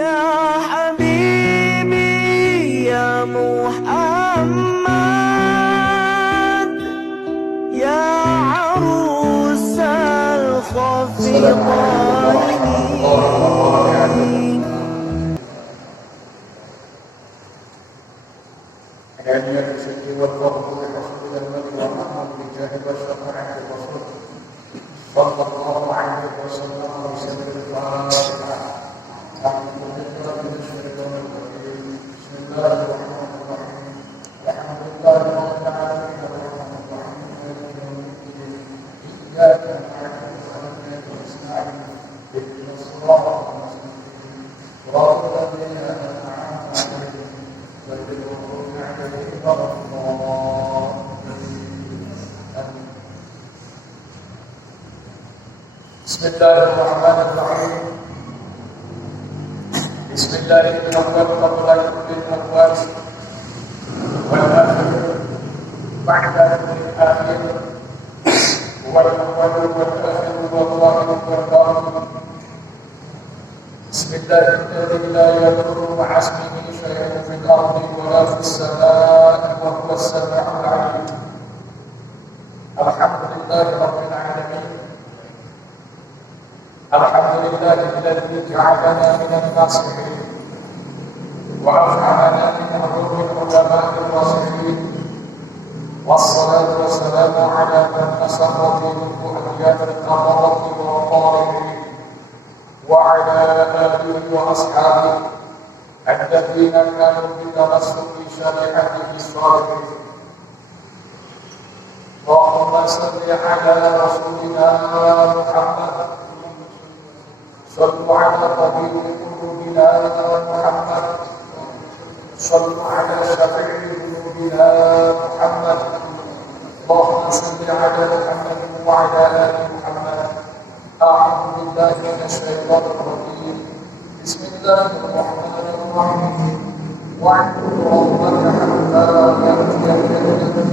يا حبيبي يا محمد يا عروس الخفيقين. هداني بالشكر والفضل لرسول الملك والرحمة بالجاه والشفاعة والرسول صلى الله عليه وسلم وسلم الفاتحة. أعوذ بالله من الشيطان الرجيم. بسم الله الرحمن الرحيم. الحمد لله رب العالمين الرحمن الرحيم مالك يوم الدين. إياك نعبد وإياك نستعين اهدنا الصراط المستقيم صراط الذين أنعمت عليهم غير المغضوب عليهم ولا الضالين. بسم الله الرحمن الرحيم. بسم الله الأول قبل كل الأول والآخر بعد كل الآخر والأول والآخر والظاهر والباطن. بسم الله الذي لا يضر مع اسمه شيء في الأرض ولا في السماء وهو السميع العليم. الحمد لله رب العالمين. الحمد لله الذي جعلنا من الناصحين وأفعلنا من علوم العلماء الراشدين، والصلاة والسلام على من نصر دينه أيام القمرة والطالبين، وعلى آله وأصحابه الذين كانوا بتمسك شريعته الصالحين. اللهم صل على رسولنا محمد. صلوا على طبيب قلوبنا محمد. صلوا على شفيع ذنوبنا محمد. اللهم صل على محمد وعلى آل محمد. أعوذ بالله من الشيطان الرجيم. بسم الله الرحمن الرحيم. واعبد ربك حتى يأتيك اليقين.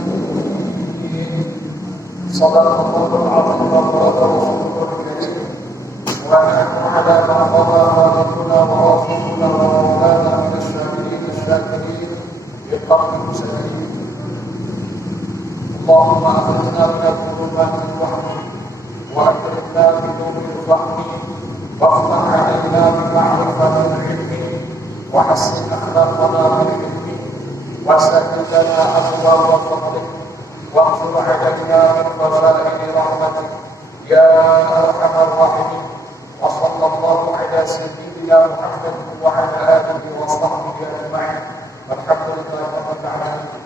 صدق الله العظيم وقال رسوله الكريم. ونحن على ما قضى خالقنا ورسولنا ومولانا من الشاكرين الشاكرين بقدر المسلمين. اللهم أخرجنا من الظلمات الوهم وأكرمنا بنور الفهم، وافتح علينا بمعرفة العلم، وحسن أخلاقنا بالعلم، وسهل لنا أبواب فضلك، واغفر علينا من خزائن رحمتك يا أرحم الراحمين. وصلى الله على سيدنا محمد وعلى آله وصحبه أجمعين، والحمد لله رب العالمين.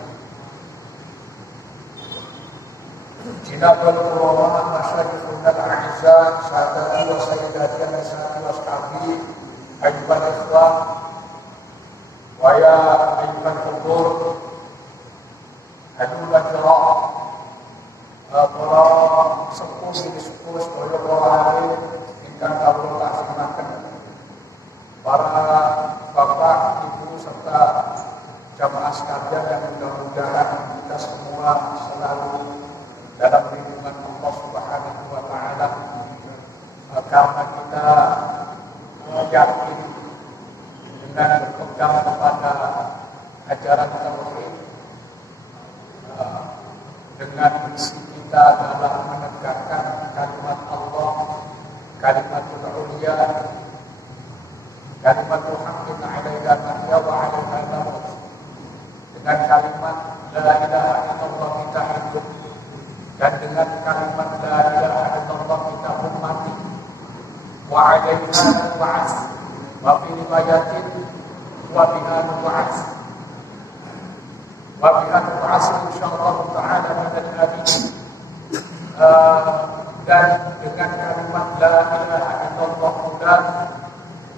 Jinabal ulama masyarakat al-aizah sahabat wa sayyidati al-ashabi wa ashabi ayyuhal ikhwan wa ya ayyuhal hudur adulah jera' para sepuh sepuh sedaya para alim ingkang kawula laksanaken, para bapak, ibu serta jamaah sekalian yang mudah-mudahan kita semua selalu dalam lindungan Allah Subhanahu wa Ta'ala, karena kita yakin dengan berpegang kepada ajaran tauhid, dengan misi kita dalam menegakkan kalimat Allah, kalimatul ulya, kalimatul haqqin 'alaiha nahya wa 'alaiha namut. Dengan kalimat la ilaha illallah kita hidup, dan dengan kalimat la ilaha illallah kita pun mati. Wa 'alaiha nub'ats wa fi riwayatin wa biha nub'ats wa biha nub'ats insyaallah ta'ala min al-abidin. Dan dengan kalimat la ilaha illallah dan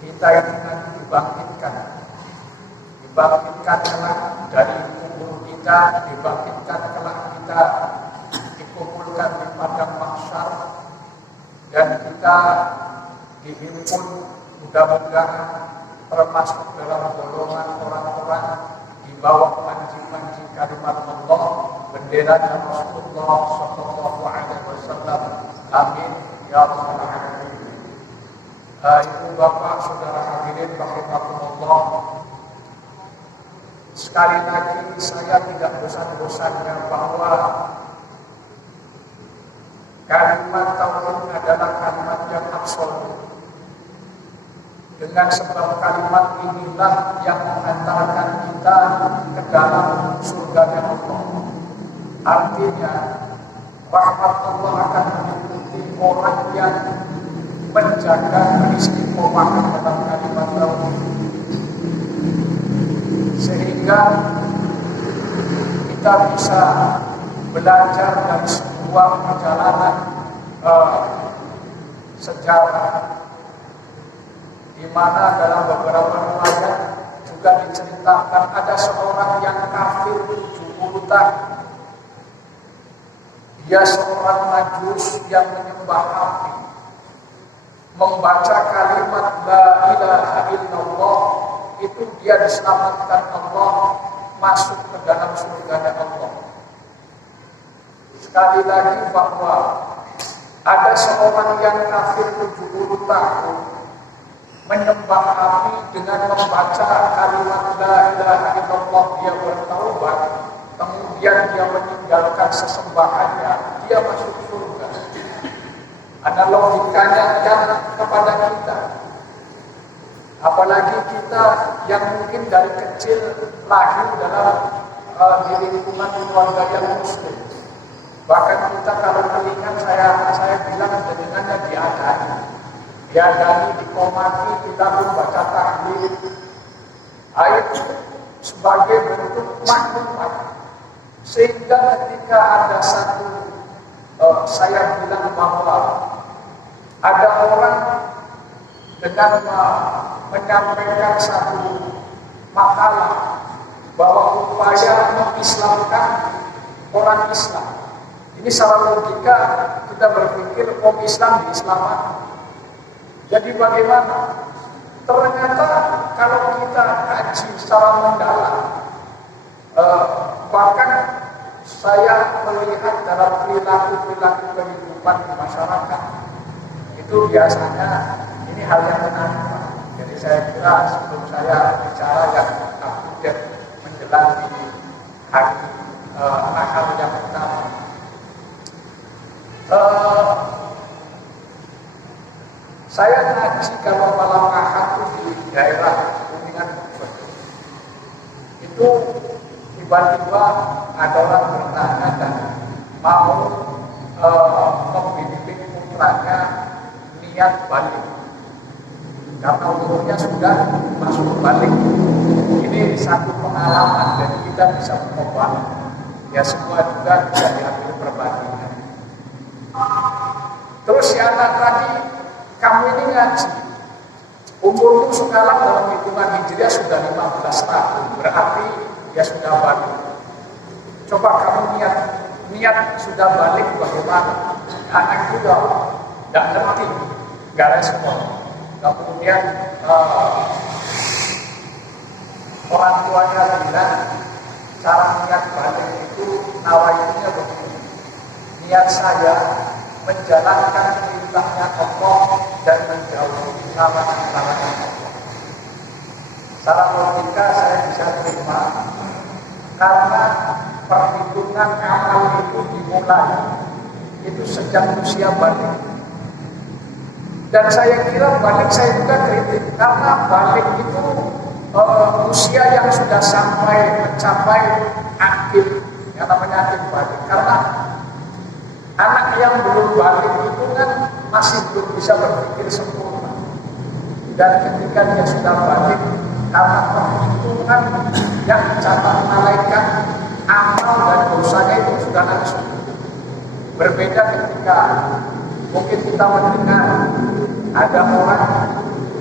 kita yang nanti dibangkitkan kelak dari kubur kita, dibangkitkan kelak kita dikumpulkan di padang mahsyar, dan kita dihimpun mudah-mudahan termasuk dalam golongan orang-orang di bawah panji-panji kalimat Allah, benderanya Rasulullah sallallahu alaihi wasallam. Amin ya rabbal alamin. Ibu bapak saudara hadirin rahimakumullah, sekali lagi saya tidak bosan-bosannya bahwa kalimat tauhid adalah kalimat yang absolut. Dengan sebab kalimat inilah yang mengantarkan kita ke dalam surganya Allah. Artinya rahmat Allah akan meliputi orang yang menjaga keistiqomahan dalam kalimat tauhid, sehingga kita bisa belajar dari sebuah perjalanan sejarah, di mana dalam beberapa riwayat juga diceritakan ada seorang yang kafir 70 tahun. Dia seorang majus yang menyembah api. Membaca kalimat la ilaha illallah, itu dia diselamatkan Allah, masuk ke dalam surganya Allah. Sekali lagi bahwa ada seorang yang kafir 70 tahun menyembah api, dengan membaca kalimat la ilaha illallah dia bertaubat, kemudian dia meninggalkan sesembahannya, dia masuk surga. Ada logikanya yang kepada kita, apalagi kita yang mungkin dari kecil lahir dalam di lingkungan keluarga yang muslim. Bahkan kita kalau teringat, saya bilang dengannya diadani, dikomati, kita pun baca tahlil, itu sebagai bentuk maklumat. Sehingga ketika ada satu, saya bilang bahwa ada orang dengan menyampaikan satu makalah bahwa upaya mengislamkan orang Islam. Ini salah logika, kita berpikir Islam diislamkan. Jadi bagaimana? Ternyata kalau kita kaji secara mendalam, bahkan saya melihat dalam perilaku kehidupan di masyarakat, itu biasanya ini hal yang menarik. Jadi saya kira sebelum saya bicara yang update menjelang di hari hal yang pertama, saya ngaji kalau malam Ahad di daerah Kuningan itu tiba-tiba ada orang bertanya dan mau membimbing putranya niat balik karena umurnya sudah masuk balik. Ini satu pengalaman dan kita bisa mencoba. Ya semua juga bisa diambil perbandingan. Terus si anak tadi, kamu ini ngaji, umurmu sekarang dalam hitungan hijriah sudah 15 tahun, berarti ya sudah balik. Coba kamu niat sudah balik bagaimana? Anak juga tidak ngerti, nggak respon. Kemudian orang tuanya bilang cara niat balik itu nawaitunya begini. Niat saya menjalankan perintahnya Allah dan menjauhi larangan-larangan Allah. Secara logika saya bisa terima karena perhitungan amal itu dimulai itu sejak usia balik. Dan saya kira balik saya juga kritik karena balik itu usia yang sudah mencapai akhir, yang namanya akhir balik. Karena anak yang belum balik itu kan masih belum bisa berpikir sempurna. Dan ketika dia sudah balik, karena perhitungan yang dicatat malaikat, amal dan dosanya itu sudah langsung. Berbeda ketika mungkin kita mendengar ada orang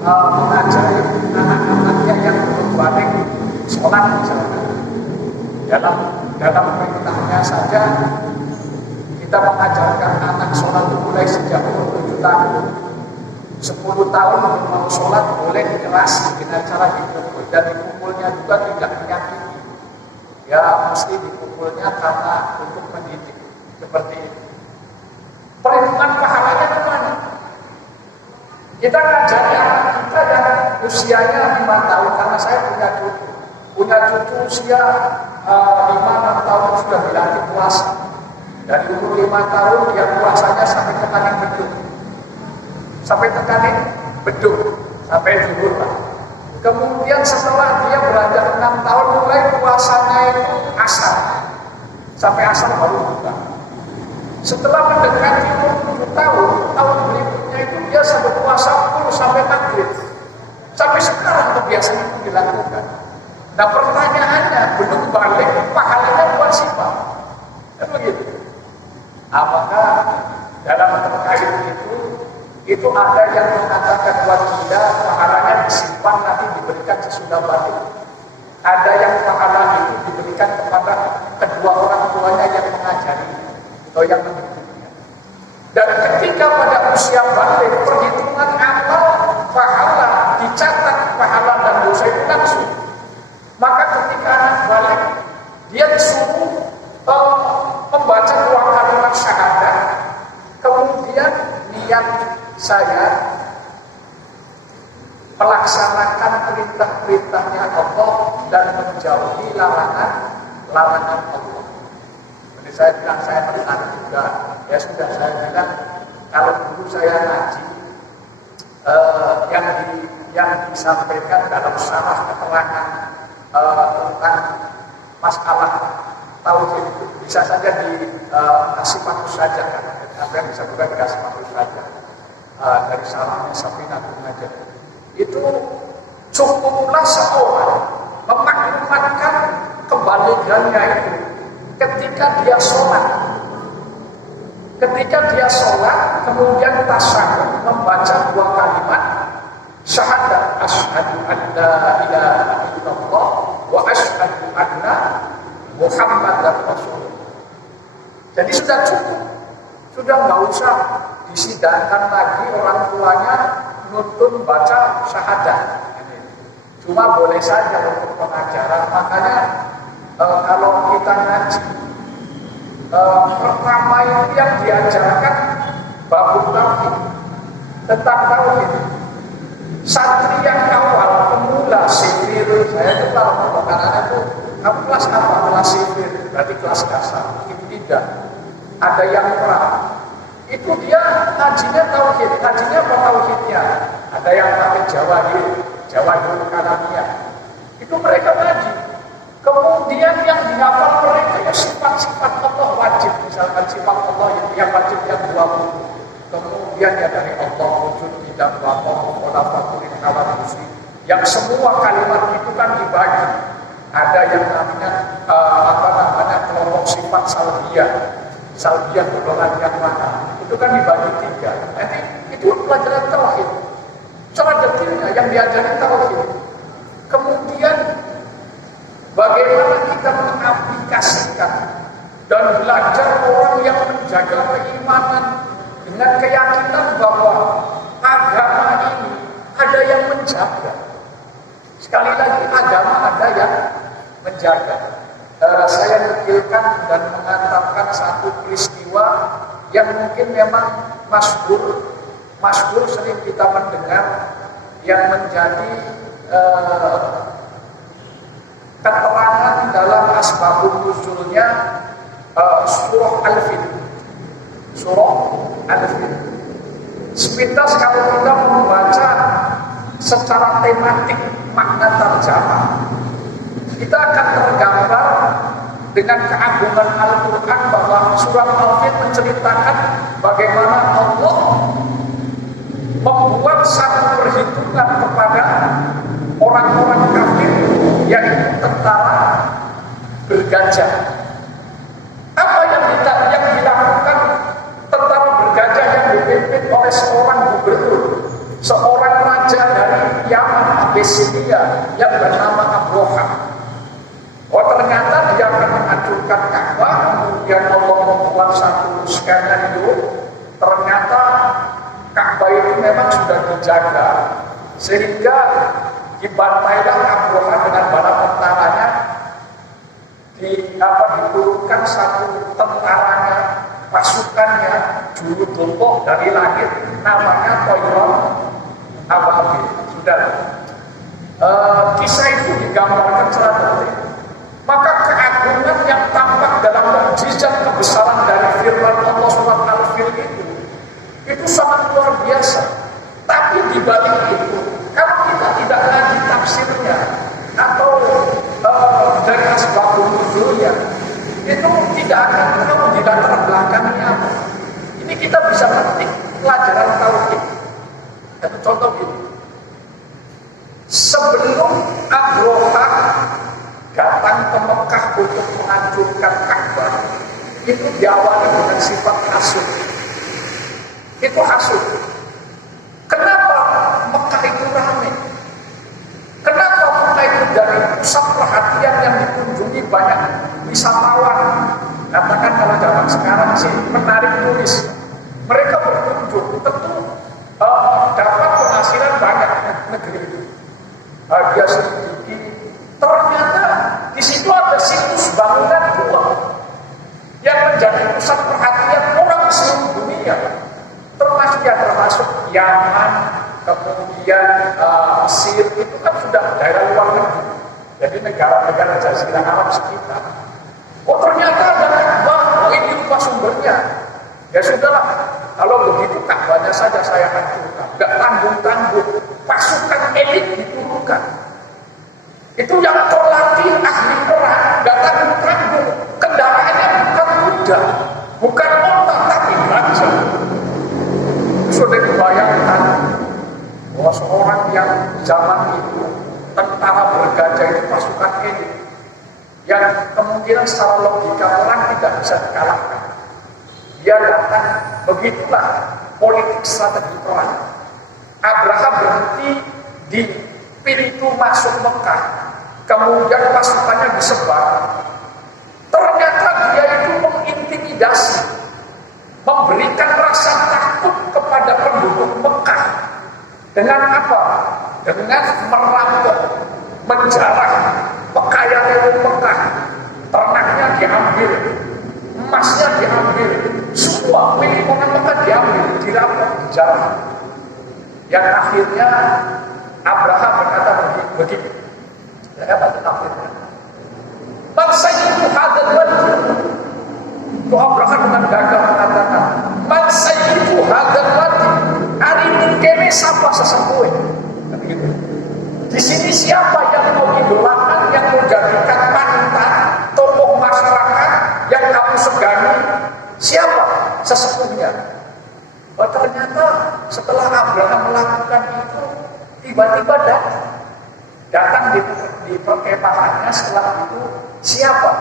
mengajari anak-anaknya yang belum balik sholat misalnya. Dalam perintahnya saja kita mengajarkan anak sholat mulai sejak umur 7 tahun. 10 tahun mau sholat boleh dikeras dengan cara dipukul, dan dipukulnya juga tidak menyakiti. Ya mesti dipukulnya karena untuk mendidik seperti itu. Perhitungan pahalanya kemana? Kita ngajari anak kita yang usianya 5 tahun, karena saya punya cucu usia 5-6 tahun sudah dilatih puasa. Dari umur 5 tahun dia puasanya sampai tekanin beduk. Sampai zuhur lah. Kemudian setelah dia beranjak 6 tahun mulai puasanya itu asar. Sampai asar baru buka. Setelah mendekati umur 7 tahun berikutnya itu dia sampai puasa full sampai maghrib. Sampai sekarang kebiasaan itu dilakukan. Nah pertanyaannya, belum balik pahalanya buat siapa? Kan begitu. Apakah dalam terkait itu ada yang mengatakan buat dia pahalanya disimpan nanti diberikan sesudah balik. Ada yang pahala itu diberikan kepada kedua orang tuanya yang mengajari atau yang mendidiknya. Dan ketika pada usia balik perhitungan amal pahala dicatat pahala dan dosa itu langsung. Maka ketika anak balik dia disuruh membaca 2 kalimat syahadat, kemudian niat saya melaksanakan perintah-perintahnya Allah dan menjauhi larangan Allah. Jadi saya bilang saya tertarik juga. Ya sudah saya bilang kalau dulu saya ngaji yang disampaikan dalam syarah keterangan tentang masalah tauhid itu bisa saja dikasih patus saja kan. Apa yang bisa bukan dikasih patus saja dari syarahnya Safinatul Najah. Itu cukuplah seorang memaklumatkan kebalikannya itu ketika dia sholat kemudian tasyahud membaca 2 kalimat syahadat asyhadu an la ilaha illallah wa asyhadu anna Muhammadar Rasulullah. Jadi sudah cukup, sudah nggak usah disidangkan lagi orang tuanya nuntun baca syahadat. Cuma boleh saja untuk pengajaran. Makanya kalau kita ngaji pertama itu yang diajarkan bab tauhid, tentang tauhid. Santri yang awal pemula sifir, saya itu kalau anak-anak itu kamu kelas apa? Kelas sifir, berarti kelas dasar. Itu tidak. Ada yang pra. Itu dia ngajinya tauhid. Ngajinya apa tauhidnya? Ada yang pakai Jawahir Kalamiyah. Itu mereka ngaji. Kemudian yang dihafal mereka ya sifat-sifat Allah wajib. Misalkan sifat Allah yang wajib yang 20. Kemudian ya dari Allah wujud tidak bapak khulafatul muslim. Yang semua kalimat itu kan dibagi. Ada yang namanya kelompok sifat salbiyah golongan yang mana? Itu kan dibagi 3. Nanti itu pelajaran tauhid. Cara detailnya yang diajari tauhid. Kemudian bagaimana kita mengaplikasikan dan belajar orang yang menjaga keimanan dengan keyakinan bahwa agama ini ada yang menjaga. Sekali lagi agama ada yang menjaga. Saya nukilkan dan mengantarkan satu peristiwa yang mungkin memang masyhur sering kita mendengar, yang menjadi keterangan dalam asbabun nuzulnya surah Al-Fil. Sepintas kalau kita membaca secara tematik makna terjemah, kita akan tergambar dengan keagungan Al-Quran bahwa surah Al-Fil menceritakan bagaimana Allah membuat satu perhitungan kepada orang-orang kafir, yaitu tentara bergajah. Apa yang dilakukan tentara bergajah yang dipimpin oleh seorang gubernur, seorang raja dari Yaman, Abyssinia yang bernama Abraha. Ternyata dia akan menghancurkan Ka'bah, kemudian Allah membuat satu skenario. Ternyata Ka'bah itu memang sudah dijaga, sehingga dibantailah Abraha dengan bala tentaranya, diturunkan satu tentaranya, pasukannya juru tombok dari langit namanya Apa sudah? Kisah itu digambarkan secara detail. Maka keagungan yang tampak dalam mukjizat kebesaran dari firman Allah surat Al-Fil itu sangat luar biasa. Tapi di balik itu, kalau kita tidak ngaji tafsirnya atau dari asbabun nuzulnya, itu tidak akan tahu di latar belakangnya apa. Ini kita bisa memetik pelajaran tauhid. Satu contoh gini. Sebelum Abroha datang ke Mekah untuk menghancurkan Ka'bah, itu diawali dengan sifat hasud. Itu hasud. Kenapa Mekah itu ramai? Kenapa Mekah itu dari pusat perhatian yang dikunjungi banyak wisatawan? Katakan kalau zaman sekarang sih menarik turis. Mereka berkunjung, tentu dapat penghasilan banyak negeri itu. Dia sedikit. Ternyata di situ ada situs bangunan tua yang menjadi pusat perhatian orang seluruh dunia, termasuk Yaman, kemudian Mesir, itu kan sudah daerah luar negeri. Jadi negara-negara Jazirah Arab sekitar. Oh ternyata ada Ka'bah, oh ini lupa sumbernya. Ya sudahlah, kalau begitu Ka'bahnya saja saya hancurkan. Gak tanggung-tanggung, pasukan elit diturunkan. Itu yang terlatih ahli perang, gak tanggung-tanggung. Kendaraannya bukan kuda, bukan onta, tapi gajah. Sudah dibayangkan bahwa seorang yang zaman itu tentara bergajah itu pasukan elit, yang kemungkinan secara logika perang tidak bisa dikalahkan. Dia datang, begitulah politik strategi perang. Abraha berhenti di pintu masuk Mekah, kemudian pasukannya disebar. Ternyata dia itu mengintimidasi, memberikan rasa takut kepada penduduk Mekah. Dengan apa? Dengan merampok, menjarah kekayaan Mekah. Ternaknya diambil, emasnya diambil, semua milik orang Mekah diambil, dirampok, dijarah. Yang akhirnya Abraha berkata begini. Ya, apa itu akhirnya? Bangsa itu hadir lagi. Abraha dengan gagah mengatakan, bangsa itu hadir lagi. Hari ini kene siapa sesepuh? Gitu. Di sini siapa yang mau idolakan, yang mau jadikan panutan, tokoh masyarakat yang kamu segani? Siapa sesepuhnya? Oh, ternyata setelah Abraham melakukan itu, tiba-tiba datang di perkemahannya. Setelah itu siapa?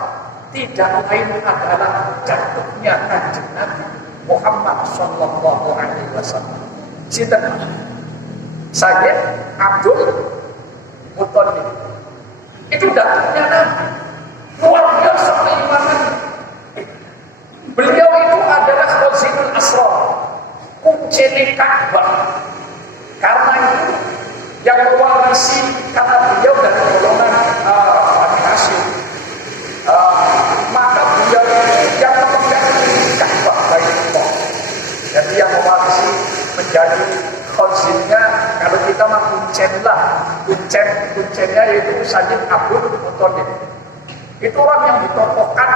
Tidak lain adalah datuknya Kanjeng Nabi Muhammad Sallallahu Alaihi Wasallam. Sinten? Sayyid Abdul Muthalib. Itu datuknya Nabi. Luar biasa keimanan. Beliau itu adalah Khazinul Asrar, kunci Ka'bah. Karena itu yang mewarisi, karena beliau dari golongan Bani Hashim, maka beliau yang memegang Ka'bah Baitullah. Jadi yang mewarisi menjadi khazinnya, kalau kita mah kuncennya yaitu Sayyid Abdul Muthalib. Itu orang yang ditokohkan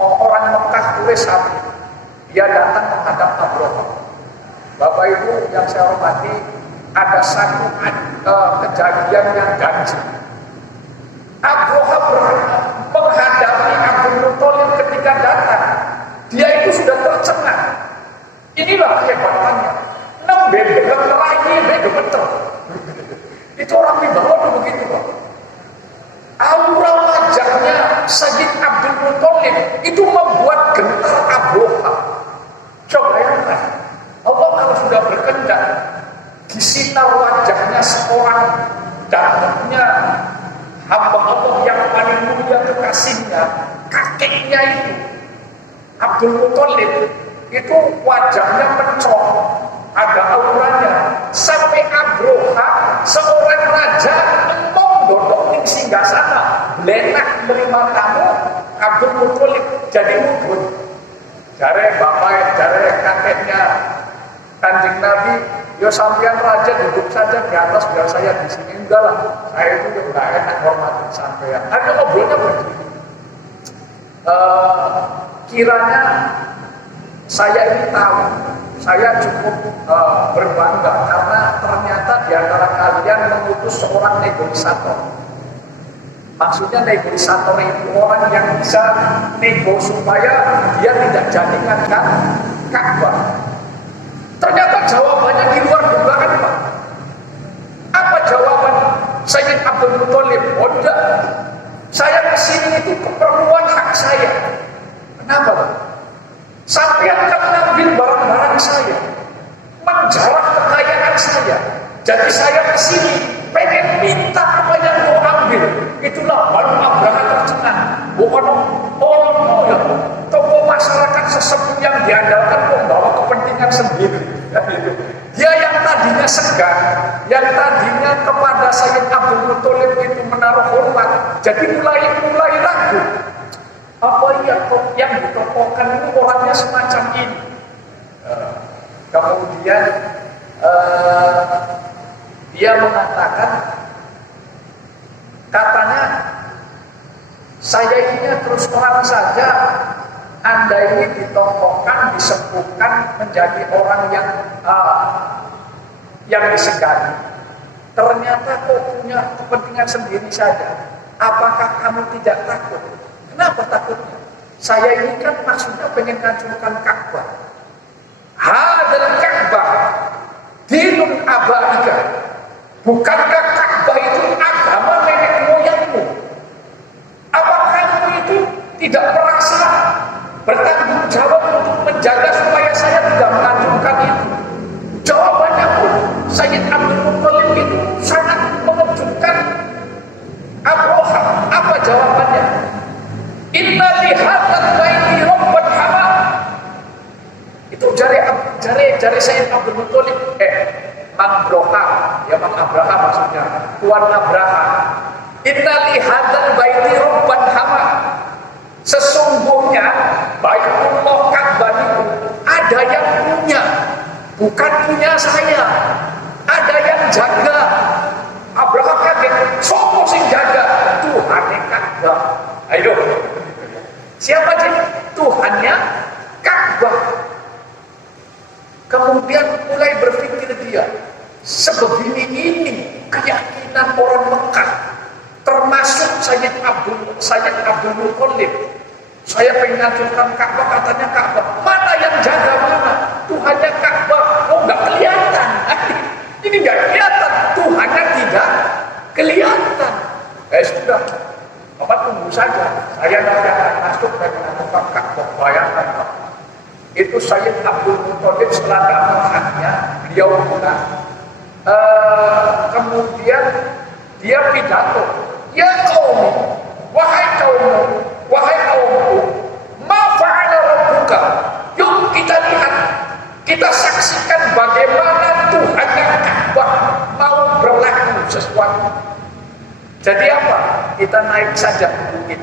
orang Mekah tulis sapi. Dia datang menghadap Abraha. Bapak Ibu yang saya hormati, ada satu kejadian yang ganjil. Abraha menghadapi Abdul Muthalib ketika datang. Dia itu sudah tercengang. Inilah kehebatannya. Itu orang di bawah begitu, Pak. Aura wajahnya Sayyid Abdul Muthalib itu membuat gentar Abraha. Coba bayangkan, Allah kalau sudah berkehendak, disinar wajahnya seorang datuknya hamba Allah yang paling mulia kekasihnya, kakeknya itu Abdul Muthalib, itu wajahnya mencong, ada auranya. Sampai Abraha, seorang raja, empong dodong di singgasana, belenak menerima tamu. Abdul Muthalib jadi mudun. Jare bapak, jare kakeknya Kanjeng Nabi, Ya sampean raja duduk saja di atas biar saya di sini. Enggak lah, saya itu nggak enak hormatin sampean. Akhirnya ngobrolnya begini. Kiranya saya ini tahu, saya cukup berbangga karena ternyata di antara kalian mengutus seorang negosiator. Maksudnya negosiator itu orang yang bisa nego supaya dia tidak jadikan Ka'bah. Ternyata jawabannya di luar dugaan, Pak. Apa jawaban Sayyid Abdul Muthalib? Oh enggak, saya kesini itu keperluan hak saya. Kenapa, Pak? Sampai akan mengambil barang-barang saya, menjarah kekayaan saya. Jadi saya kesini pengen minta apa yang kau ambil. Itulah Banu Abraha tercengang. Bukan ya, tokoh masyarakat sesepuh yang diandalkan membawa kepentingan sendiri. Dia yang tadinya segan, yang tadinya kepada Sayyid Abdul Muthalib itu menaruh hormat, jadi mulai ragu. Apa yang ditokohkan ini orangnya semacam ini? Kemudian dia mengatakan, katanya saya ini terus terang saja, Anda ini ditokohkan, disepuhkan menjadi orang yang disegani. Ternyata kau punya kepentingan sendiri saja. Apakah kamu tidak takut? Kenapa takutnya? Saya ini kan maksudnya pengen menghancurkan Ka'bah. Hadal Ka'bah dinun abaika. Bukankah Ka'bah itu agama nenek moyangmu? Apa kamu itu tidak merasa bertanggung jawab untuk menjaga supaya saya tidak menghancurkan itu? Jawabannya pun Sayyid Abdul Muthalib itu sangat mengejutkan Abraha. Apa jawabannya? Inna lihatan baiti rabban hama. Itu jari Sayyid Abdul Muthalib. Mang Abraha maksudnya, Tuan Abraha. Inna lihatan baiti rabban hama. Sesungguhnya Baitullah Ka'bah itu ada yang punya, bukan punya saya. Ada yang jaga. Abraha kaget, sopo sing jaga? Tuhannya Ka'bah. Ayo, siapa jadi Tuhannya Ka'bah? Kemudian mulai berpikir dia, sebegini ini keyakinan orang Mekah, termasuk Sayyid Abdul Muthalib. Saya pengen menghancurkan Ka'bah, katanya Ka'bah. Mana yang jaga mana? Tuhannya Ka'bah. Oh, nggak kelihatan. Ini nggak kelihatan. Tuhannya tidak kelihatan. Sudah. Bapak tunggu saja. Saya nanti akan masuk dan menghancurkan Ka'bah. Bayangkan, Pak. Itu Sayyid Abdul Muthalib setelah dapat haknya, beliau pulang. Kemudian dia pidato. Ya qaumi, wahai kaumku, ma fa'ala rabbuka. Yuk kita lihat, kita saksikan bagaimana Tuhannya Ka'bah mau berlaku sesuatu. Jadi apa? Kita naik saja ke bukit.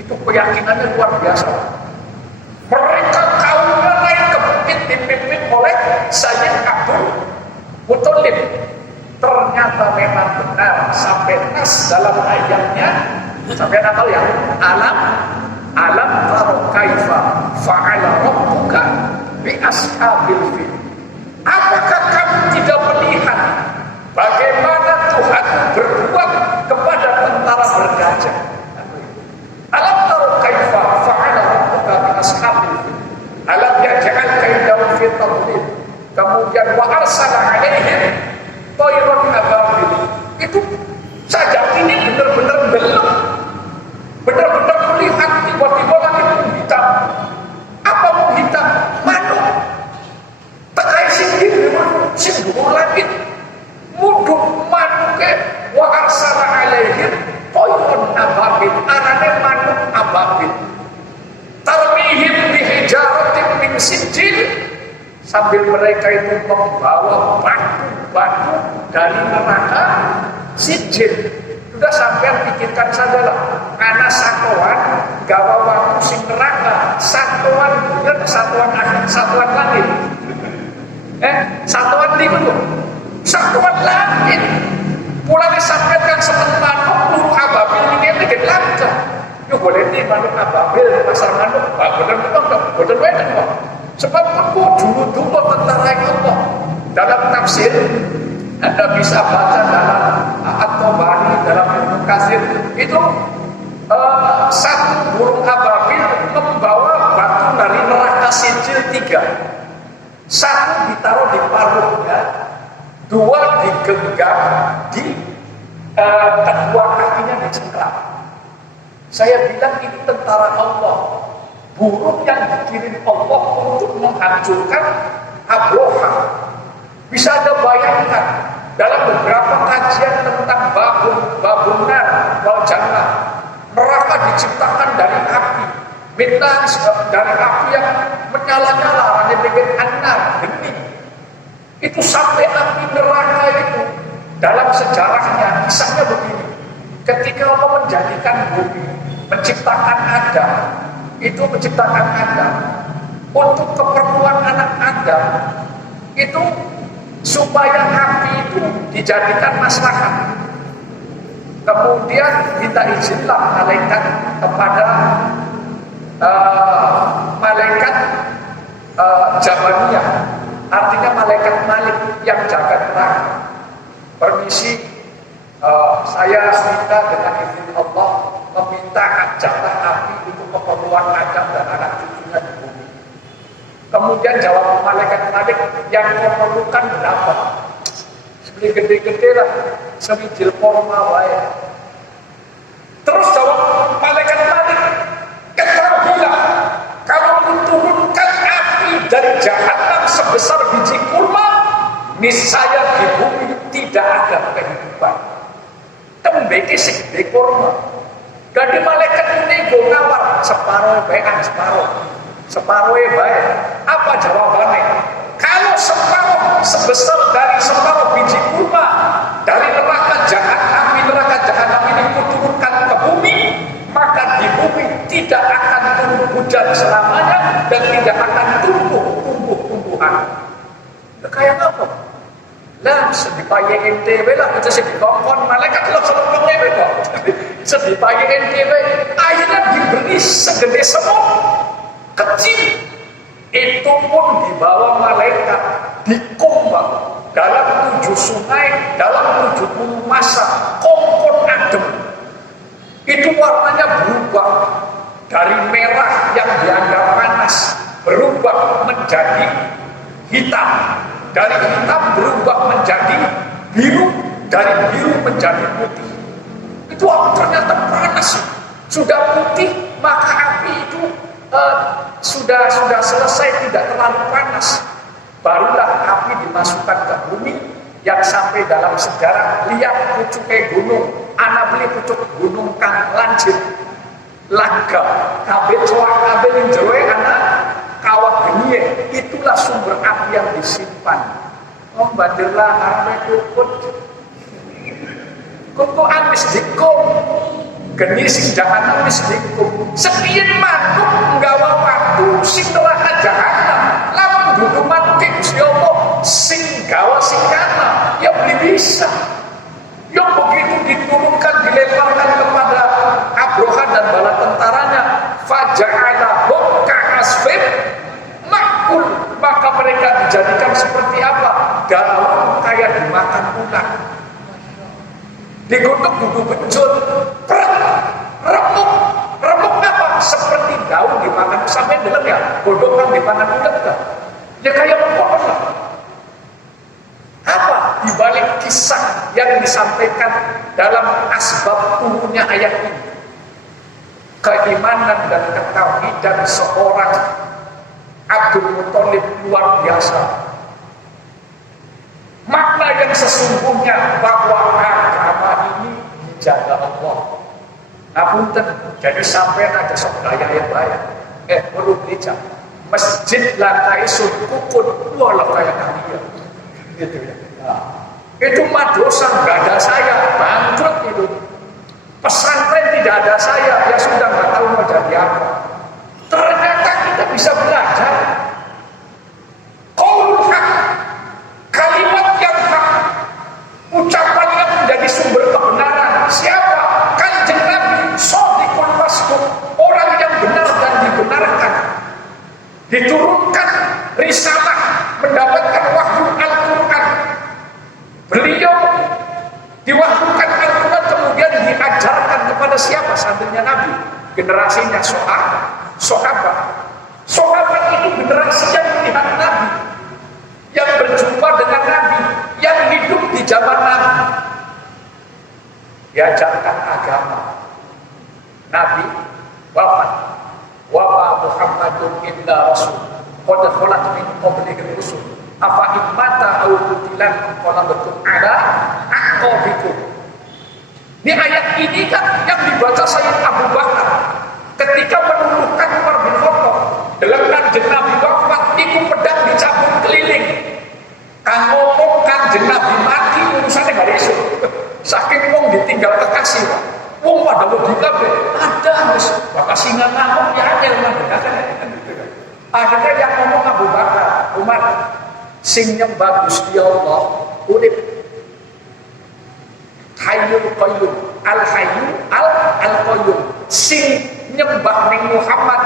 Itu keyakinannya luar biasa. Mereka kaumnya naik ke bukit dipimpin oleh Sayyid Abdul Muthalib. Ternyata memang benar sampai nas dalam ayatnya, sampai nakal ya, alam taro kaifa fa'ala rabbuka bi ashabil fil. Apakah kamu tidak melihat bagaimana Tuhan berbuat kepada tentara bergajah? Alam taro kaifa fa'ala rabbuka bi ashabil fil. Alam yaj'al kaidahum fi tadlil. Kemudian wa arsala 'alaihim tayran ababil. Itu saja ini benar-benar belum. Benar-benar melihat tiba-tiba langit hitam. Apa menghitam? Manuk. Tekai sendiri singgung langit. Muduk manuke wa arsala 'alaihim tayran ababil. Arane manuk ababil. Tarmihim bihijaratin min sijil. Sambil mereka itu membawa batu-batu dari neraka sijil. Sudah sampean pikirkan saja lah. Karena satuan gawa waktu sing neraka, satuan bulan, satuan akhir, satuan langit. Satuan mandi itu sakuan langit mulai disampaikan seperti manuk luru ababil ini bikin langka yuk boleh nih manuk ababil pasar manuk bener bener weden kok sebab aku dulu tentara Allah dalam tafsir Anda bisa baca dalam At-Tabari dalam Ibnu Katsir itu satu burung ababil membawa batu dari neraka sijil 3. Satu ditaruh di paruhnya, 2 digenggam, di kedua kakinya dicengkram. Saya bilang ini tentara Allah, burung yang dikirim Allah untuk menghancurkan Abraha. Bisa Anda bayangkan dalam beberapa kajian tentang babunar wal jannah, neraka diciptakan dari api, minta dari api yang menyala-nyala, hanya bikin anar, geni. Itu sampai api neraka itu dalam sejarahnya, kisahnya begini. Ketika Allah menjadikan bumi, menciptakan Adam, itu menciptakan Adam untuk keperluan anak Adam, itu supaya api itu dijadikan maslahat. Kemudian minta izinlah malaikat kepada malaikat Jabaniyah, artinya malaikat Malik yang jaga neraka. Permisi, saya minta dengan izin Allah meminta jatah api untuk keperluan Adam dan anak cucunya di bumi. Kemudian jawab malaikat Malik, yang memerlukan berapa? Sebeli gede-gede lah, sewijil forma wae. Terus jawab malaikat Malik, ketahuilah kalau kuturunkan api dari jahanam sebesar biji kurma, niscaya di bumi tidak ada kehidupan. Tembeke segede kurma. Jadi malaikat ini go ngawar separuh baik separuh baik. Apa jawabannya? Kalau separuh sebesar dari separuh biji kurma dari neraka jahanam ini kuturunkan ke bumi, maka di bumi tidak akan turun hujan selamanya dan tidak akan tumbuh-tumbuhan. Kayak apa? Lah sedipaye NTW lah, kita sedikongkon malaikat lah selempong NTW kok. Sedipaye NTW akhirnya diberi segede semut kecil. Itu pun dibawa malaikat dikumbang dalam 7 sungai, dalam 70 masa, kompon adem. Itu warnanya berubah dari merah yang dianggap panas, berubah menjadi hitam. Dari hitam berubah menjadi biru, dari biru menjadi putih. Itu ternyata panas. Sudah putih, maka api itu sudah selesai, tidak terlalu panas. Barulah api dimasukkan ke bumi yang sampai dalam sejarah lihat pucuke gunung, ana beli pucuk gunung kang lancip laga kabeh coak kabeh ning jero ana kawah genie, itulah sumber api yang disimpan. Oh bandirlah arep kukut kukuan wis dikum geni sing jahanam wis dikum. Sekian manuk nggawa waktu sing neraka jahanam lamun dudu manuk Gusti Allah sing gawa sing kana ya bisa. Yang begitu diturunkan dilemparkan kepada Abraha dan bala tentaranya, faja'ala ka'asfin makul, maka mereka dijadikan seperti apa? Daun kayak dimakan ular. Dikutuk dudu benjut, remuk apa? Seperti daun dimakan, sampai dengar ya, godongan dimakan ular kan? Ya kayak pohon lah. Apa dibalik kisah yang disampaikan dalam asbab turunnya ayat ini? Keimanan dan ketauhidan seorang Abdul Muthalib luar biasa. Makna yang sesungguhnya bahwa agama ini dijaga Allah. Ngapunten, jadi sampai ada sok gaya yang baik. Perlu dijak. Masjid lantai kukun, walau kayak kalian. Gitu ya. Nah, itu madrasah nggak ada saya, bangkrut itu. Pesantren tidak ada saya, ya sudah nggak tahu mau jadi apa. Ternyata kita bisa belajar. Qaulul haq, kalimat risalah, mendapatkan wahyu Al-Quran. Beliau diwahyukan Al-Quran, kemudian diajarkan kepada siapa? Santrinya Nabi, generasinya sahabat. Sahabat itu generasi yang melihat Nabi, yang berjumpa dengan Nabi, yang hidup di zaman Nabi, diajarkan agama. Nabi wafat, wa ma Muhammadun illa rasul qad khalat min qablihi rusul afa in mata aw qutilan qalabtum ala aqabikum. Ini ayat ini kan yang dibaca Sayyid Abu Bakar ketika menuduhkan Umar bin Khattab dalam kanjeng Nabi wafat itu pedang dicabut keliling. Kan ngomong kanjeng Nabi mati urusannya gak iso. Saking wong ditinggal kekasih. Wong pada logika ada wis bakasi ngamuk ya angel mah. Akhirnya yang ngomong Abu Bakar, Umar sing nyembah Gusti Allah urip. Hayyul Qayyum, Al-Hayyu Al-Qayyum. Sing nyembah ning Muhammad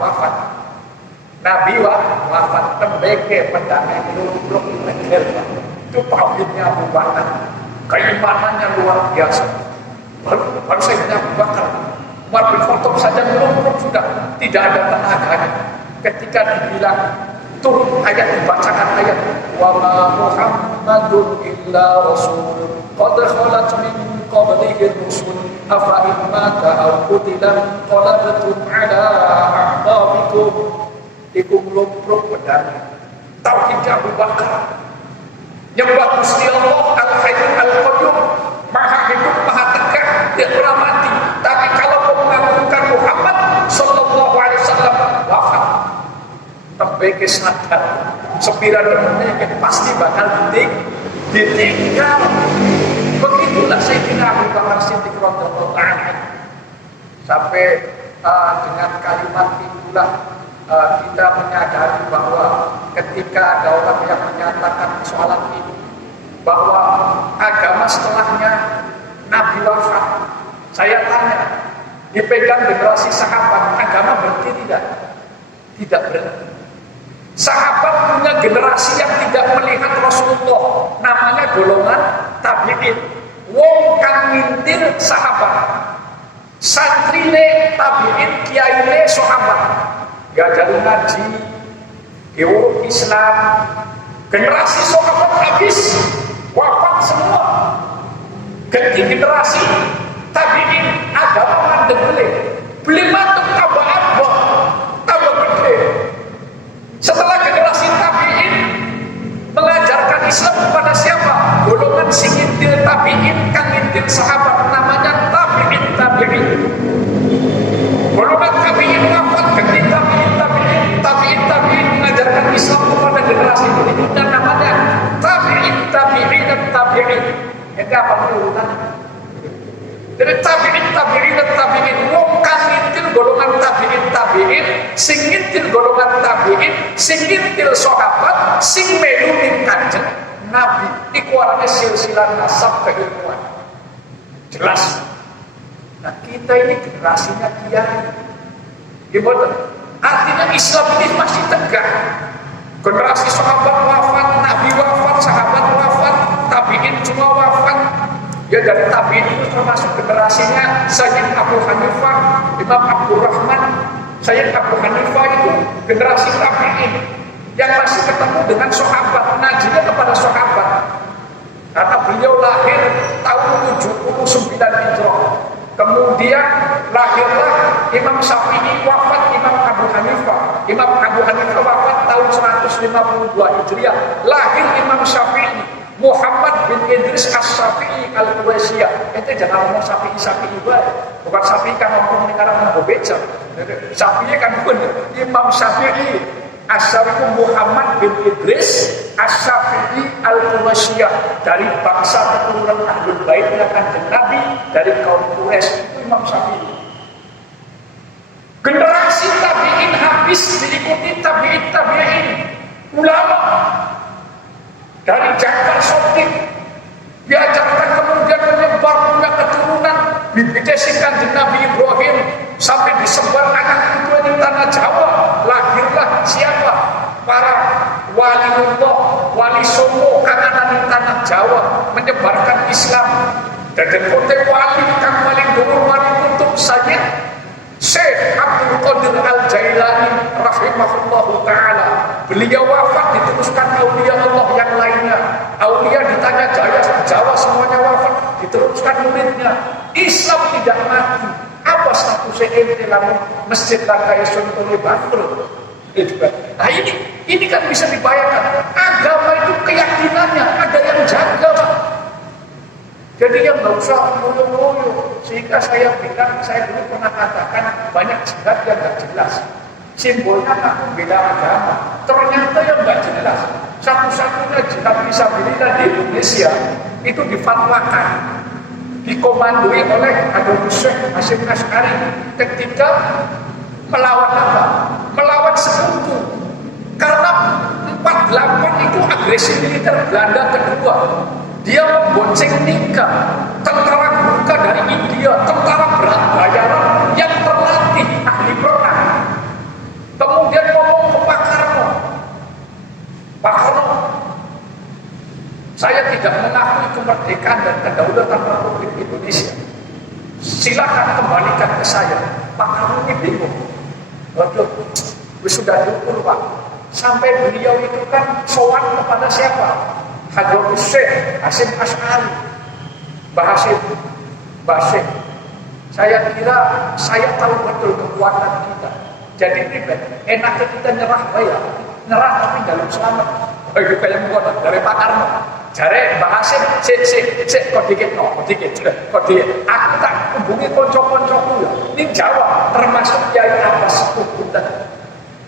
wafat. Nabi wafat tembeke pedangnya luruk leher. Itu tauhidnya Abu Bakar. Keimanannya luar biasa. Baru saya Abu Bakar. Umar bin Khattab saja luruk sudah tidak ada tenaganya. Ketika dibilang turun ayat, dibacakan ayat, wa ma Muhammadun illa rasul qad khalat min qablihi rusul afa in mata aw qutila qalabtum ala a'qabikum. Iku lumpuh pedang. Tauhid Abu Bakar. Nyembah Gusti Allah Al-Hayyu Al-Qayyum, Maha hidup, Maha tegak, dia pernah mati. Tapi kalau mengagungkan Muhammad sallallahu alaihi wasallam wafat. Tembeke sadar sepira demennya pasti bakal ditinggal. Begitulah Sayyidina Abu Bakar Siddiq radhiyallahu anhu. Sampai dengan kalimat itulah kita menyadari bahwa ketika ada orang yang menyatakan soalan ini, bahwa agama setelahnya Nabi wafat, saya tanya, dipegang generasi sahabat, agama berhenti tidak? Tidak berhenti. Sahabat punya generasi yang tidak melihat Rasulullah, namanya golongan tabi'in. Wong kang ngintil sahabat, santrine tabi'in, kiyaine sahabat, diajari ngaji, diurut Islam. Generasi sahabat habis, wafat semua. Ganti generasi tabi'in, agama mandek beli matuk tambah gede. Setelah generasi tabi'in mengajarkan Islam kepada siapa? Golongan sing ngintil tabi'in, kang ngintil sahabat, namanya tabi'in. Golongan tabi'in wafat, ganti tabi'in mengajarkan Islam kepada generasi berikutnya, namanya tabi'in. Itu apa urutannya? Jadi tabi'in wong kang ngintil golongan tabi'in, sing ngintil golongan tabi'in, sing ngintil sahabat, sing melu ning kanjeng Nabi. Iku arane silsilah nasab keilmuan. Jelas. Nah, kita ini generasinya kiai. Gimana? Artinya Islam ini masih tegak. Generasi sahabat wafat, Nabi wafat, sahabat wafat, tabi'in cuma wafat. Ya, dari tabi'in itu termasuk generasinya Sayyid Abu Hanifah, Imam Abdurrahman. Sayyid Abu Hanifah itu generasi tabi'in yang masih ketemu dengan sahabat, ngajinya kepada sahabat. Karena beliau lahir tahun 79 Hijrah. Kemudian lahirlah Imam Syafi'i, wafat Imam Abu Hanifah. Imam Abu Hanifah wafat tahun 152 Hijriah. Lahir Imam Syafi'i, Muhammad bin Idris As-Syafi'i Al-Quraisyah. Itu jangan ngomong Syafi'i baik. Bukan Syafi'i kan ngomong sekarang ngomong beca. Syafi'i kan benar. Imam Syafi'i As-Syafi'i Muhammad bin Idris As-Syafi'i Al-Quraisyah, dari bangsa keturunan Ahlul Baitnya Kanjeng Nabi, dari kaum Quraisy. Itu Imam Syafi'i. Generasi tabi'in habis, diikuti tabi'in ulama. Dari Ja'far Shadiq diajarkan, kemudian menyebar, punya keturunan, dibidesi Kanjeng Nabi Ibrahim sampai disebar anak itu di tanah Jawa. Lahirlah siapa? waliullah, wali Songo kanganan tanah Jawa menyebarkan Islam. Dan kote wali kang paling dhuwur wali kutub saja Syekh Abdul Qadir Al-Jailani rahimahullahu ta'ala. Beliau wafat diteruskan aulia Allah yang lainnya. Aulia di tanah Jawa semuanya wafat, diteruskan muridnya. Islam tidak mati. Apa statusnya ente lalu masjid Langkai Suntuli Bangkrut? Nah ini kan bisa dibayangkan. Agama itu keyakinannya ada yang jaga, Pak. Jadi yang nggak usah ngoyo-ngoyo. Sehingga saya bilang, saya dulu pernah katakan banyak jihad yang nggak jelas. Simbolnya aku bela agama. Ternyata yang nggak jelas. Satu-satunya jihad fisabilillah di Indonesia itu difatwakan, dikomandoi oleh Habib Syekh Hasyim Asy'ari ketika melawan apa? Melawan sekutu. Karena 48 itu agresi militer Belanda kedua. Dia membonceng nikah tentara Gurkha dari India, tentara berat bayaran yang terlatih ahli perang. Kemudian ngomong ke Pak Karno, Pak Karno, saya tidak mengakui kemerdekaan dan kedaulatan Republik Indonesia. Silakan kembalikan ke saya. Pak Karno ini bingung. Waduh, sudah diukur Pak. Sampai beliau itu kan sowan kepada siapa? Hadratus Syekh Hasyim Asy'ari. Mbah Hasyim, saya kira saya tahu betul kekuatan kita. Jadi enaknya kita nyerah bayar, nyerah tapi dalam selamat. Bagi kayak muat dari Pak Karno. Jare Mbah Hasyim, kok dikit. Aku tak hubungi konco-koncoku ya. Ini Jawa, termasuk Kiai Abbas Sepuh Bunten.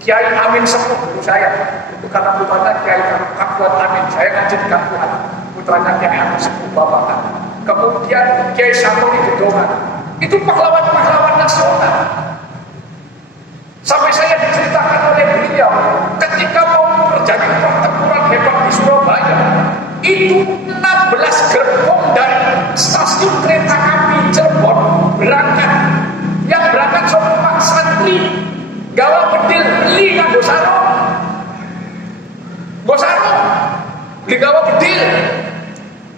Kiai Amin Sepuh dulu saya. Itu karena putranya Kiai Akbar Amin. Saya ngaji di Kampuhan. Putranya Kiai Amin Sepuh Babakan. Kemudian Kiai Samoni Gedongan. Itu pahlawan-pahlawan nasional. Sampai saya diceritakan oleh beliau ketika mau terjadi pertempuran hebat di Surabaya, itu 16 gerbong dari stasiun kereta api Cirebon berangkat. Yang berangkat sama Pak Santri gawa bedil beli nganggo sarung. Beli gawa bedil.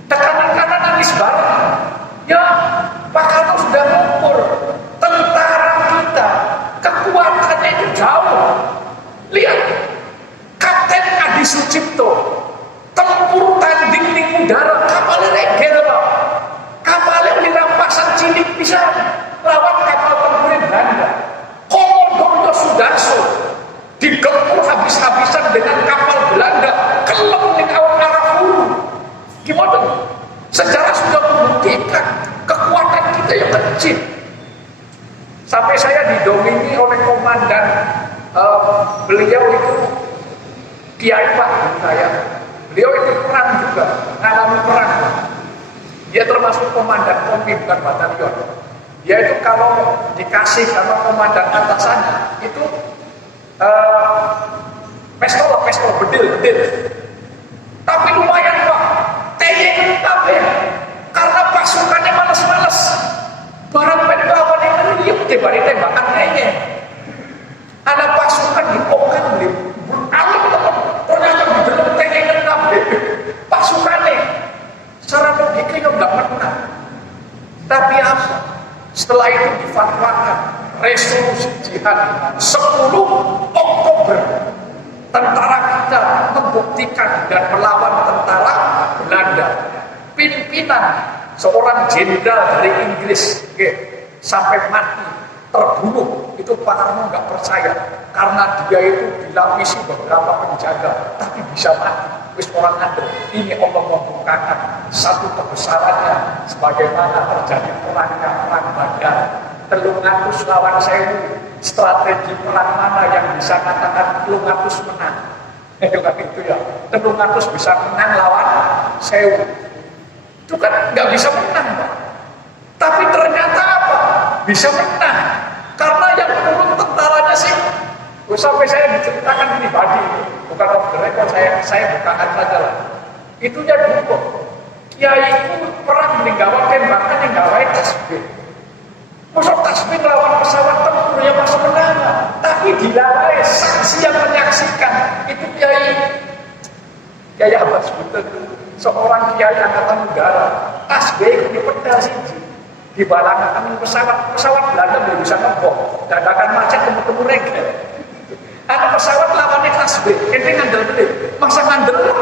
Tekanan kanan nangis bareng. Ya, Pak Karno sudah mengukur tentara kita kekuatannya itu jauh. Lihat, Kapten Adi Sucipto, tempur tanding ning udara, kapalnya regel Pak. Kapalnya di rampasan cilik bisa lawan kapal tempurnya Belanda. Komodor Sudarso digempur habis-habisan dengan kapal Belanda, kelem ning awan Arafuru. Gimana? Sejarah sudah membuktikan kekuatan kita yang kecil. Sampai saya didomini oleh komandan beliau itu Kiai Pak saya. Beliau itu perang juga, mengalami perang. Dia termasuk komandan kompi bukan batalion. Dia itu kalau dikasih sama komandan atasannya itu pistol bedil. Tapi lumayan Pak, TNI lengkap ya. Karena pasukannya males-males. Barang lawan yang ngeliat dibanding tembakan TNI. Ada pasukan dipokan beli. Alam teman, ternyata di dalam TNI lengkap deh. Pasukannya secara logiknya nggak menang. Tapi apa? Setelah itu difatwakan resolusi jihad 10 Oktober. Tentara kita membuktikan dan melawan tentara Belanda. Pimpinan seorang jenderal dari Inggris sampai mati terbunuh. Itu Pak Karno nggak percaya karena dia itu dilapisi beberapa penjaga tapi bisa mati. Wis orang ada. Ini Allah membukakan satu kebesarannya sebagaimana terjadi perang Badar. 300 lawan 1000. Strategi perang mana yang bisa katakan 300 menang? Itu ya. 300 bisa menang lawan 1000. Itu kan nggak bisa menang, Pak. Tapi ternyata apa? Bisa menang. Karena yang turun tentaranya sih. Sampai saya diceritakan pribadi, bukan off the record, saya bukaan saja lah. Itu ya dulu. Kiai itu perang menggawa tembakan yang gawai tasbih. Masa tasbih lawan pesawat tempur ya masih menang. Tapi dilalai saksi yang menyaksikan itu Kiai Kiai Abbas Butet, seorang kiai angkatan udara, tasbih di pedal siji, di balangan pesawat Belanda belum bisa ngebom, dadakan macet temu regel. Ada pesawat lawannya tasbih, ini ngandel belit, masa ngandel lah.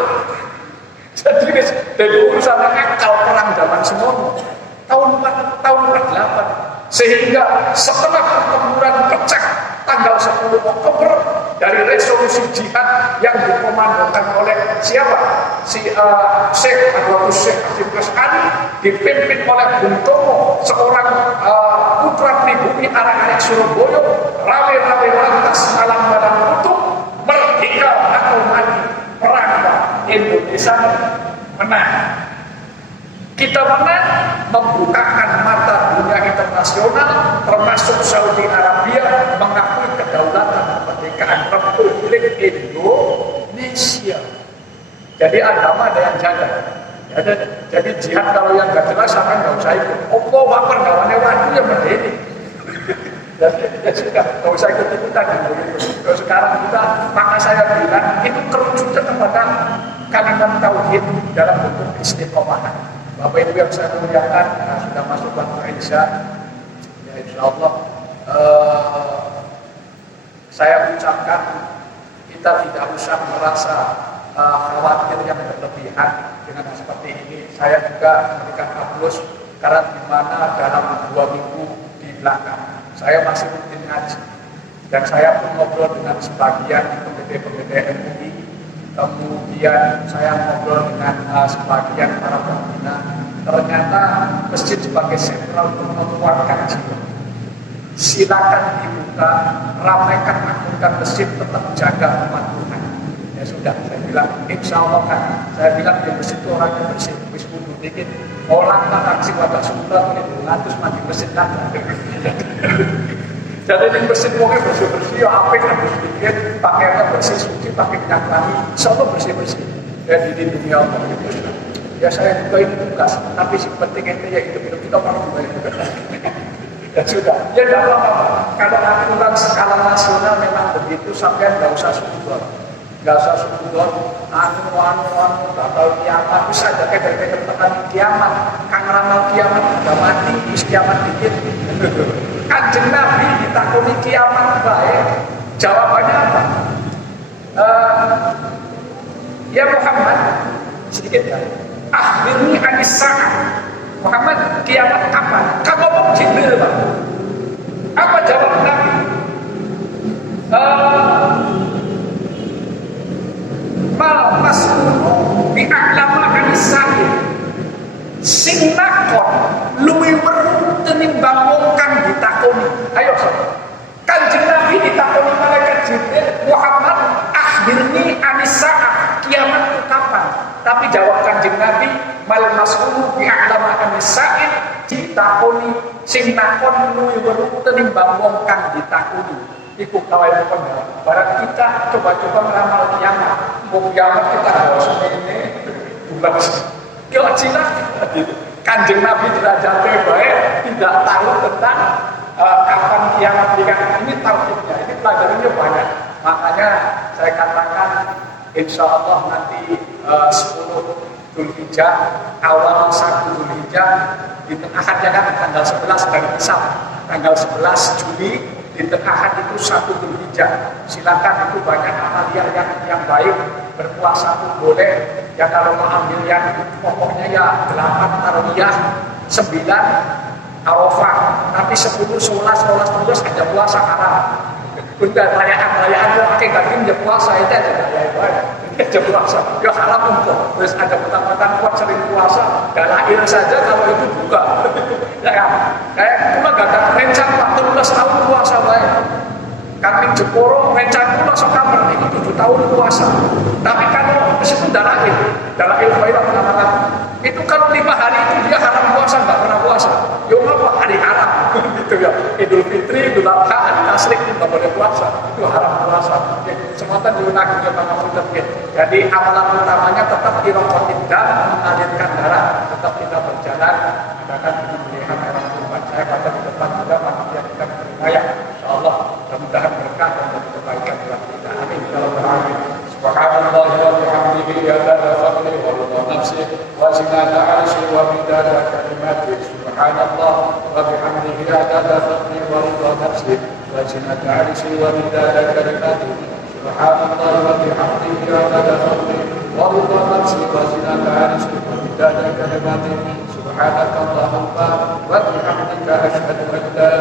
Jadi dari urusan akal perang zaman semono tahun 48, sehingga setelah pertempuran pecah tanggal 10 Oktober dari resolusi jihad yang dikomandokan oleh siapa? Syekh Hasim As'ari dipimpin oleh Bung Tomo, seorang putra pribumi anak-anak Surabaya, rawe-rawe lantas malam kutub, merdeka atau mati, perang Indonesia menang. Kita menang, membukakan mata dunia internasional, termasuk Saudi Arabia, mengakui kedaulatan kemerdekaan Republik Indonesia. Jadi agama ada yang jaga. Jadi jihad kalau yang gak jelas sampai nggak usah ikut. Allah Akbar gawannya waktu yang berdiri. Ya sudah, nggak usah ikut-ikutan gitu. Kalau sekarang kita, maka saya bilang itu kerucutnya kepada kalimat tauhid dalam bentuk istiqomah. Bapak Ibu yang saya muliakan, sudah masuk waktu Isya, ya insya Allah saya ucapkan kita tidak usah merasa khawatir yang berlebihan dengan seperti ini. Saya juga memberikan aplaus karena di mana dalam 2 minggu di belakang saya masih rutin ngaji dan saya pun ngobrol dengan sebagian pendeta-pendeta MUI. Kemudian saya ngobrol dengan sebagian para pembina. Ternyata masjid sebagai sentral untuk menguatkan jiwa. Silakan dibuka, ramaikan akunkan masjid, tetap jaga kepatuhan. Ya sudah, saya bilang insya Allah kan. Saya bilang di masjid itu orangnya bersih, wis wudu dikit. Orang tak aksi wadah sunnah itu ngatus mati masjid nanti. Jadi di masjid pokoknya bersih-bersih, apa yang harus bikin, pakaiannya bersih, suci, pakai minyak wangi, insya Allah bersih-bersih. Dan di dunia Allah itu ya saya juga ini tugas, tapi si penting itu ya hidup kita perlu juga itu. Ya sudah, ya tidak apa-apa. Kalau aturan skala nasional memang begitu, sampai nggak usah sudut, nggak usah sudut, nggak tahu kiamat, bisa aja kayak dari tekan kiamat, kang ramal kiamat udah mati, bis kiamat dikit. Kanjeng Nabi ditakuni kiamat baik, jawabannya apa? Ya Muhammad, sedikit ya. Akhirni anisa'ah. Muhammad, kiamat kapan? Kan ngomong Jibril, Pak. Apa jawab Nabi? Mal mas'ulu bi'a'lama anisa'ah. Sing nakon luwih weruh tenimbang wong kang ditakoni. Ayo sobat. Kanjeng Nabi ditakoni malaikat Jibril, Muhammad akhirni anisa'ah, kiamat itu kapan? Tapi jawab Kanjeng Nabi, mal mas'ulu bi'a'lama anisa'in, ditakoni sing nakon luwih weruh tenimbang wong kang ditakoni. Iku kawai pendapat. Barang kita coba-coba meramal kiamat, mau kiamat kita harus ini bulan kewajiban. Kanjeng Nabi derajatnya baik, tidak tahu tentang kapan kiamat ini tauhidnya, ini pelajarannya banyak. Makanya saya katakan insya Allah nanti 10 Dzulhijjah, awal 1 Dzulhijjah, di tengah kan tanggal 11 dari Islam, tanggal 11 Juli, di tengah itu 1 Dzulhijjah. Silakan, itu banyak amalia yang baik. Berpuasa pun boleh. Ya kalau mau ambil yang pokoknya ya 8 Tarwiyah, 9 Arafah, tapi 10, 11, 12 terus ada puasa Arab. Udah perayaan itu akhir-akhir dia puasa itu aja ada puasa. Ya haram untuk. Terus ada petang-petang kuat sering puasa, dan akhir saja kalau itu buka. Ya kan? Kayak cuma gak ada rencana 14 tahun puasa baik. Kami Jeporo rencana pula sekamar itu 7 tahun puasa. Tapi kalau meskipun dalail baiklah penamalan itu kalau 5 hari itu dia haram puasa, nggak pernah puasa. Ya apa hari haram gitu ya. Idul Fitri, Idul Adha, Hari Tasrik itu nggak boleh puasa, itu haram puasa. Semata diunaknya banget gitu. Jadi amalan utamanya tetap irokotin dan mengalirkan darah, tetap kita berjalan, adakan penyembelihan hewan kurban. Saya baca di depan juga manusia kita beribadah. Insyaallah mudah-mudahan berkah dan kebaikan buat kita. Amin. Kalau berakhir, subhanallah wa bihamdihi عدد فضله ورضا نفسه وزنة عرشه ومداد كلماته سبحان الله وبحمده عدد فضله ورضا نفسه وزنة عرشه ومداد كلماته سبحان الله وبحمده عدد فضله ورضا نفسه وزنة عرشه ومداد كلماته سبحانك اللهم وبحمدك أشهد أن لا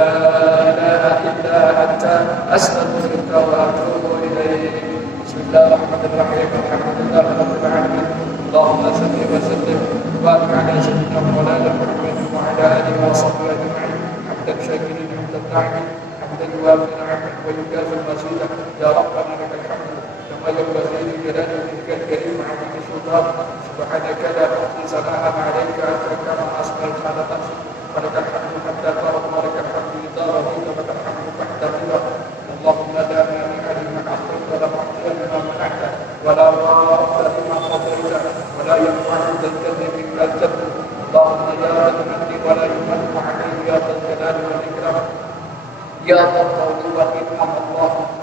إله إلا أنت أستغفرك وأتوب إليك. بسم الله الرحمن الرحيم الحمد لله رب العالمين اللهم صل وسلم وبارك على سيدنا مولانا محمد وعلى آله وصحبه أجمعين حمدا شاكرين حمدا داعين حمدا يوافي نعمك ويكافئ المزيد يا ربنا لك الحمد كما ينبغي لجلال وجهك الكريم عظيم السلطان سبحانك لا نحصي ثناء عليك أنت كما أثنيت على نفسك ولك الحمد حتى ترضى ولك الحمد إذا رضيت ولك الحمد بعد رضا اللهم لا مانع لما أعطيت ولا معطي لما منعت ولا راد لما قضيت ولا ينفع ذا الجد منك الجد اللهم يا ذا المن ولا يمن عليه يا ذا الجلال والإكرام يا ذا الطول والإنعام اللهم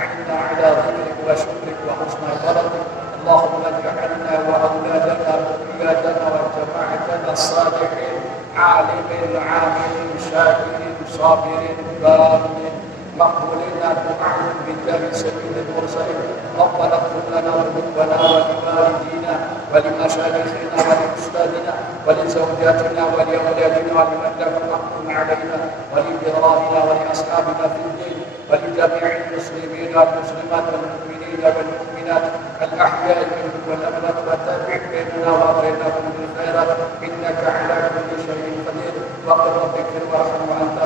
أعنا على ذكرك وشكرك وحسن عبادتك اللهم اجعلنا وأولادنا وذرياتنا وجماعتنا الصالحين عالمين عاملين شاكرين صابرين بارين مقبولين دعاء بالله سبيل المرسلين ربنا اغفر لنا ذنوبنا ولوالدينا ولمشايخنا ولأستاذنا ولزوجاتنا ولأولادنا ولمن له حق علينا ولجيراننا ولأصحابنا في الدين ولجميع المسلمين والمسلمات والمؤمنين والمؤمنات الأحياء منهم والأموات وتابع بيننا وبينهم بالخيرات إنك على كل شيء قدير وقل رب اغفر وارحم وأنت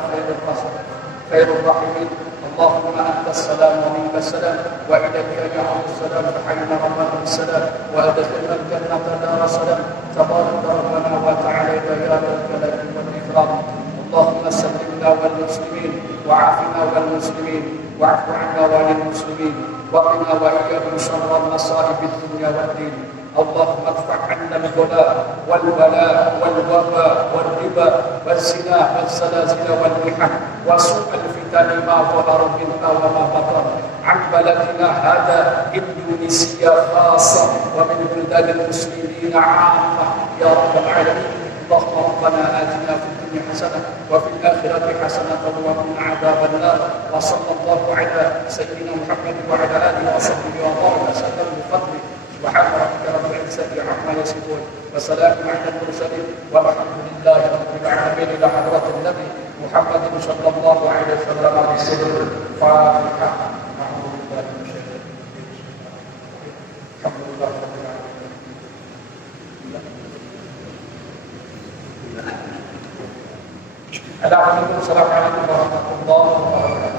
خير الراحمين اللهم أنت السلام ومنك السلام وإليك يعود السلام فحينا ربنا بالسلام وأدخلنا الجنة دار السلام تبارك ربنا وتعالى يا ذا الجلال والإكرام اللهم سلمنا والمسلمين وعافنا والمسلمين واعف عنا وعن المسلمين وقنا وإياهم شر مصائب الدنيا والدين اللهم ادفع عنا البلاء والبلاء والوباء والربا والزنا والزلازل والمحن وسوء الفتن ما ظهر منها وما بطن عن بلدنا هذا إندونيسيا خاصة ومن بلدان المسلمين عامة يا رب العالمين اللهم ربنا آتنا في الدنيا حسنة وفي الآخرة حسنة وقنا عذاب النار وصلى الله على سيدنا محمد وعلى آله وصحبه وبارك وسلم بفضله سبحان ربك رب العزة عما يصفون وسلام على المرسلين والحمد لله رب العالمين إلى حضرة النبي محمد صلى الله عليه وسلم بسر الفاتحة. أعوذ بالله من الشيطان الرجيم. الحمد لله رب العالمين. السلام عليكم ورحمة الله وبركاته.